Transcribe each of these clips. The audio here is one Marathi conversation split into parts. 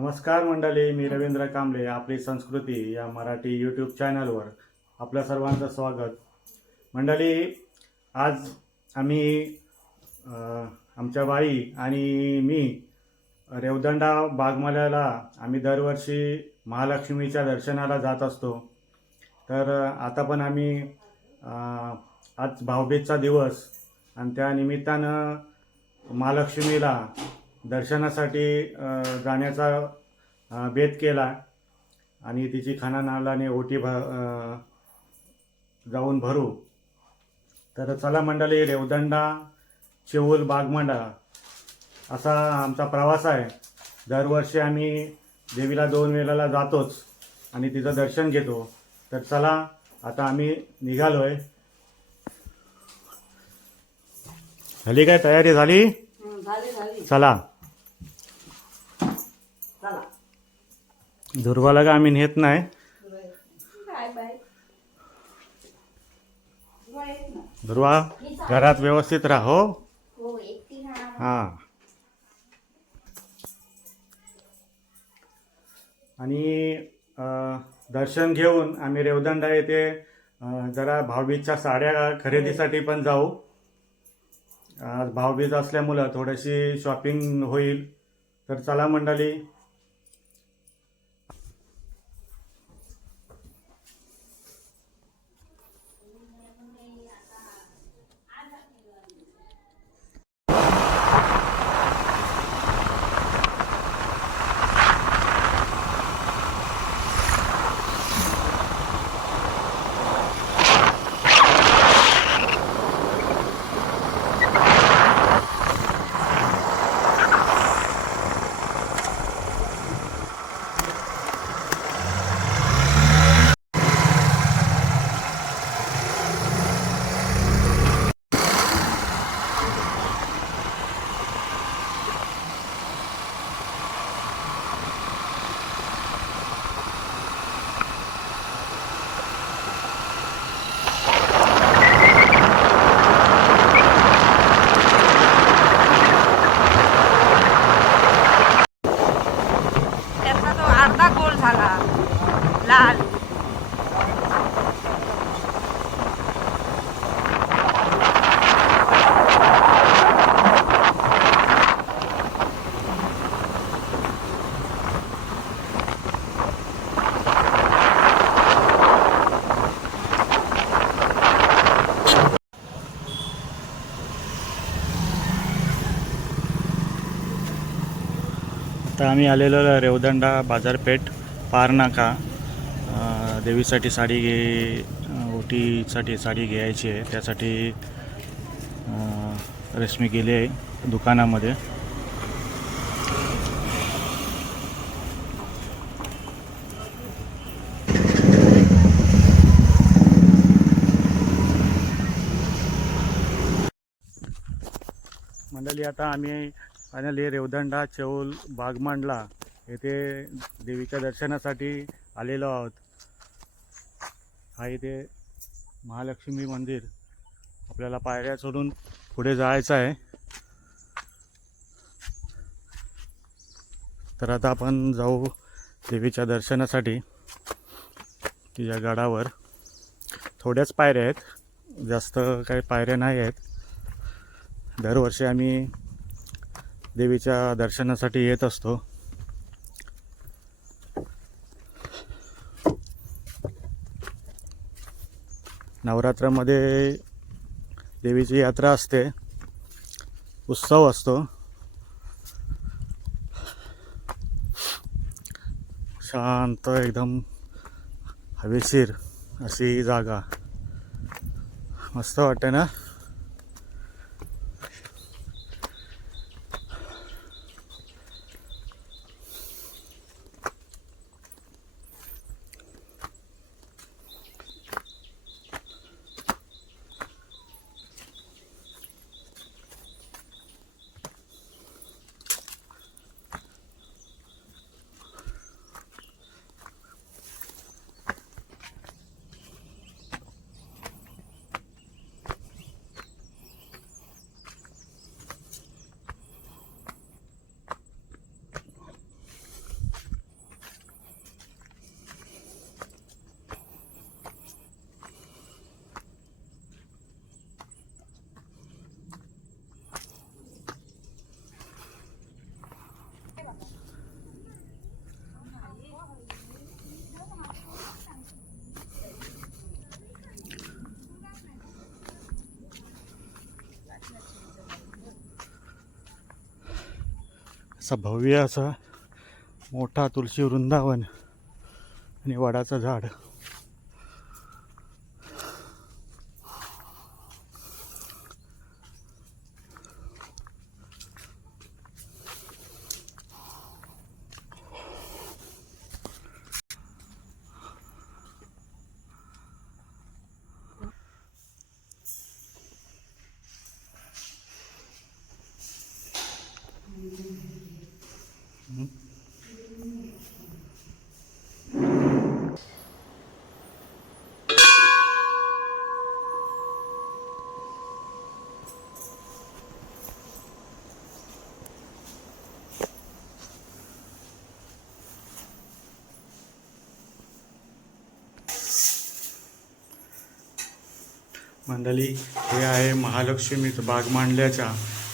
नमस्कार मंडळी मी रवींद्र कांबळे आपली संस्कृती या मराठी यूट्यूब चॅनलवर आपल्या सर्वांचं स्वागत. मंडळी आज आम्ही आमच्या बाई आणि मी रेवदंडा बागमाल्याला आम्ही दरवर्षी महालक्ष्मीच्या दर्शनाला जात असतो. तर आता पण आम्ही आज भाऊबीजचा दिवस आणि त्या निमित्तानं महालक्ष्मीला दर्शनासाठी जाण्याचा बेत केला आणि तिची खाना नालाने ओटी भ अ, जाऊन भरू. तर चला मंडळी रेवदंडा चिऊल बागमांडा असा आमचा प्रवास आहे. दरवर्षी आम्ही देवीला दोन वेळेला जातोच आणि तिचं दर्शन घेतो. तर चला आता आम्ही निघालोय. झाली काय? तयारी झाली. चला. दुर्वाला का आम्ही नेत नाही? दुर्वा घरात व्यवस्थित राहो हो? हां. आणि दर्शन घेऊन आम्ही रेवदंडा येथे जरा भाऊबीजच्या साड्या खरेदीसाठी पण जाऊ. आज भाऊबीज असल्यामुळं थोडीशी शॉपिंग होईल. तर चला मंडळी आता आम्ही आलेलो रेवदंडा बाजारपेठ. पारनाका देवीसाठी साडी घे ओटीसाठी साडी घ्यायची आहे. त्यासाठी रश्मी गेली आहे दुकानामध्ये. मंडळी आता आम्ही आणि रेवदंडा चौल बागमांडला येथे देवीच्या दर्शनासाठी आलेलो आहोत. हा इथे महालक्ष्मी मंदिर आपल्याला पायऱ्या सोडून पुढे जायचं आहे. तर आता आपण जाऊ देवीच्या दर्शनासाठी तिच्या गडावर. थोड्याच पायऱ्या आहेत जास्त काही पायऱ्या नाही आहेत. दरवर्षी आम्ही देवीच्या दर्शनासाठी येत असतो. नवरात्रामध्ये देवीची यात्रा असते. उत्सव असतो. शांत एकदम हवेशीर अशी जागा. मस्त वाटते ना? असा भव्य असा मोठा तुळशी वृंदावन आणि वडाचं झाड. मंडळी हे आहे महालक्ष्मीचं बागमांडल्याच्या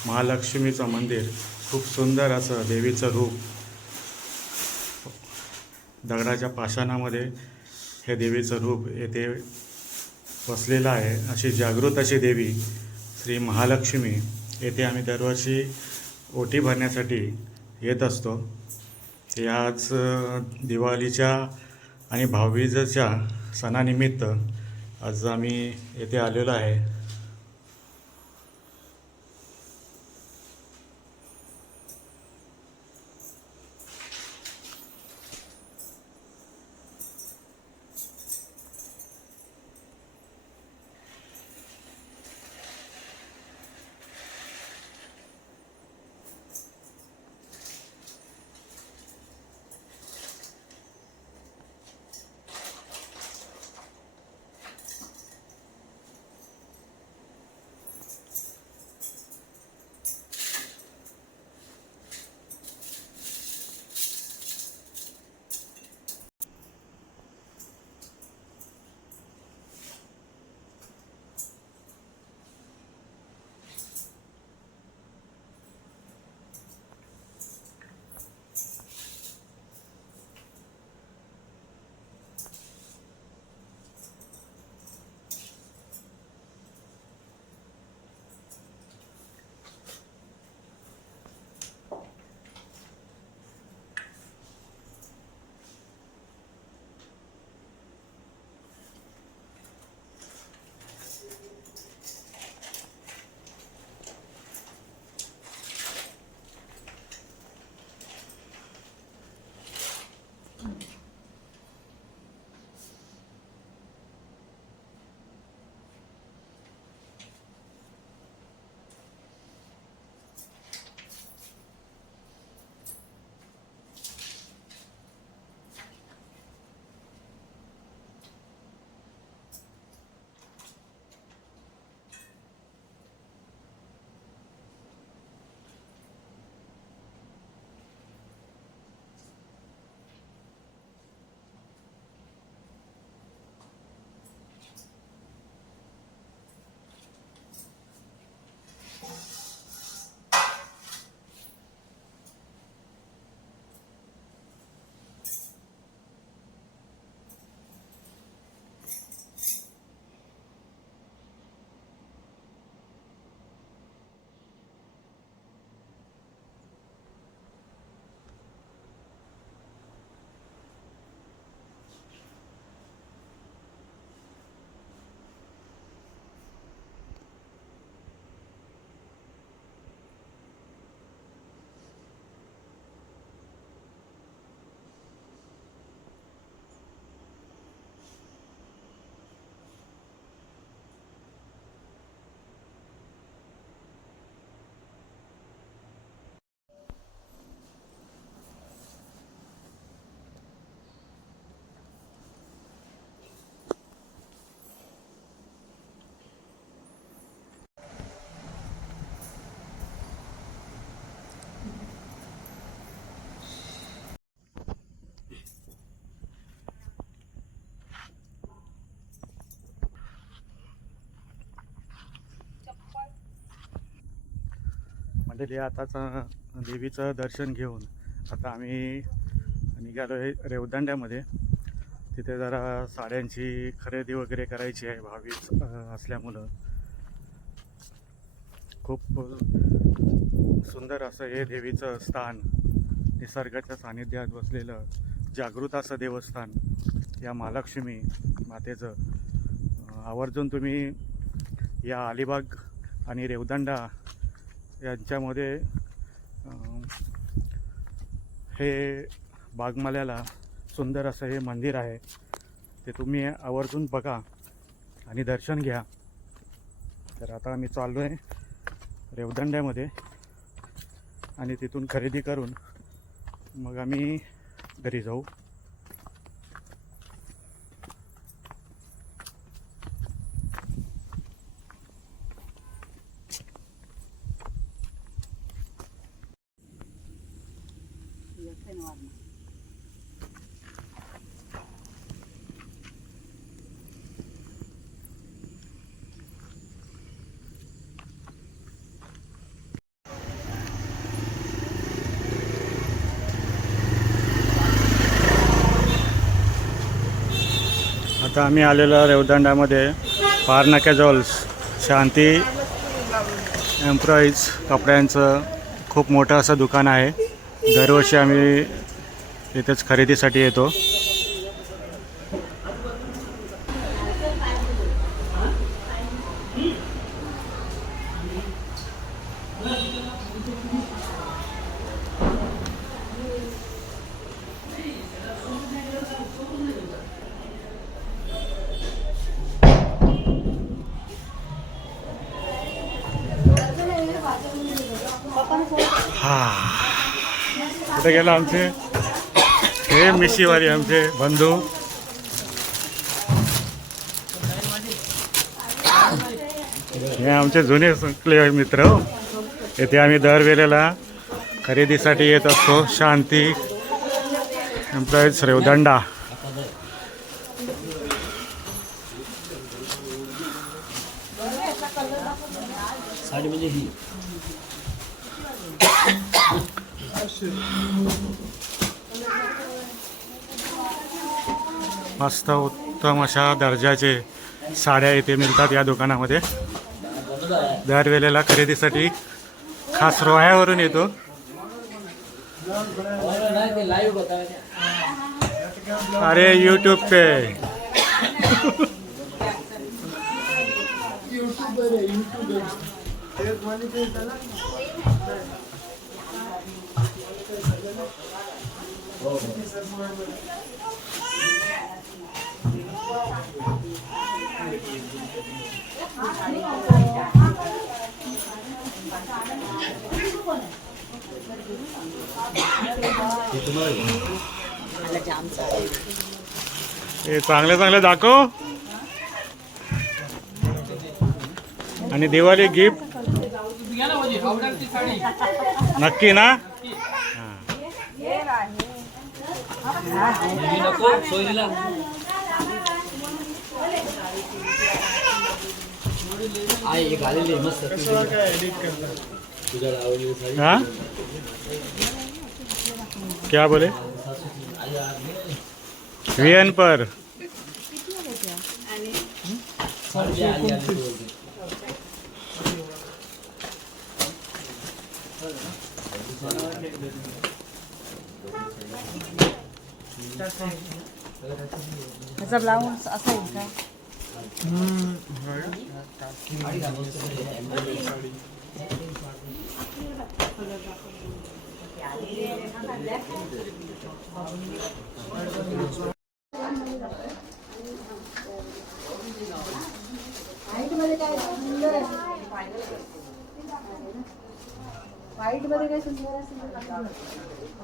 महालक्ष्मीचं मंदिर. खूप सुंदर असं देवीचं रूप. दगडाच्या पाषाणामध्ये हे देवीचं रूप येथे वसलेलं आहे. अशी जागृत अशी देवी श्री महालक्ष्मी येथे आम्ही दरवर्षी ओटी भरण्यासाठी येत असतो. याच दिवाळीच्या आणि भाऊबीजच्या सणानिमित्त आज आम्ही येथे आलेलो आहे. म्हणजे मंडळी आताच देवीचं दर्शन घेऊन आता आम्ही निघालो आहे रेवदंड्यामध्ये. तिथे जरा साड्यांची खरेदी वगैरे करायची आहे भावीच असल्यामुळं. खूप सुंदर असं हे देवीचं स्थान निसर्गाच्या सानिध्यात बसलेलं जागृत असं देवस्थान या महालक्ष्मी मातेचं. आवर्जून तुम्ही या अलिबाग आणि रेवदंडा यांच्यामध्ये हे बागमाल्याला सुंदर असं हे मंदिर आहे. ते तुम्ही आवर्जून बघा आणि दर्शन घ्या. तर आता आम्ही चाललो आहे रेवदंड्यामध्ये आणि तिथून खरेदी करून मग आम्ही घरी जाऊ. आता आम्ही आलेलो रेवदंडामध्ये. पारनाक्याजवळ शांती एम्प्लॉईज कपड्यांचं खूप मोठं असं दुकान आहे. दरवर्षी आम्ही इथेच खरेदीसाठी येतो. हा. कुठे गेला आमचे? हे मिशीवारी आमचे बंधू. हे आमचे जुने संकले मित्र. येथे आम्ही दरवेळेला खरेदीसाठी येत असतो. शांती. एम्प्लॉईज रेवदंडा साडी म्हणजे ही मस्त उत्तम अशा दर्जाचे साड्या इथे मिळतात या दुकानामध्ये. दरवेळेला खरेदीसाठी खास रोह्यावरून येतो. अरे यूट्यूब पे. हे चांगले चांगले दाखव. आणि दिवाळी गिफ्ट नक्की ना? नको आहे मस्त हाँ? क्या बोले? वीएन पर ह्याचा ब्लाऊज असा येईल का व्हाईट मध्ये काय सुंदर असेल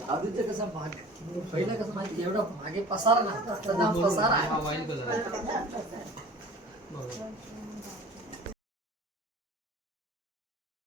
दादूचं कसं माग पहिलं कसं माहिती एवढा मागे पसारा ना आता जाम पसारा आहे.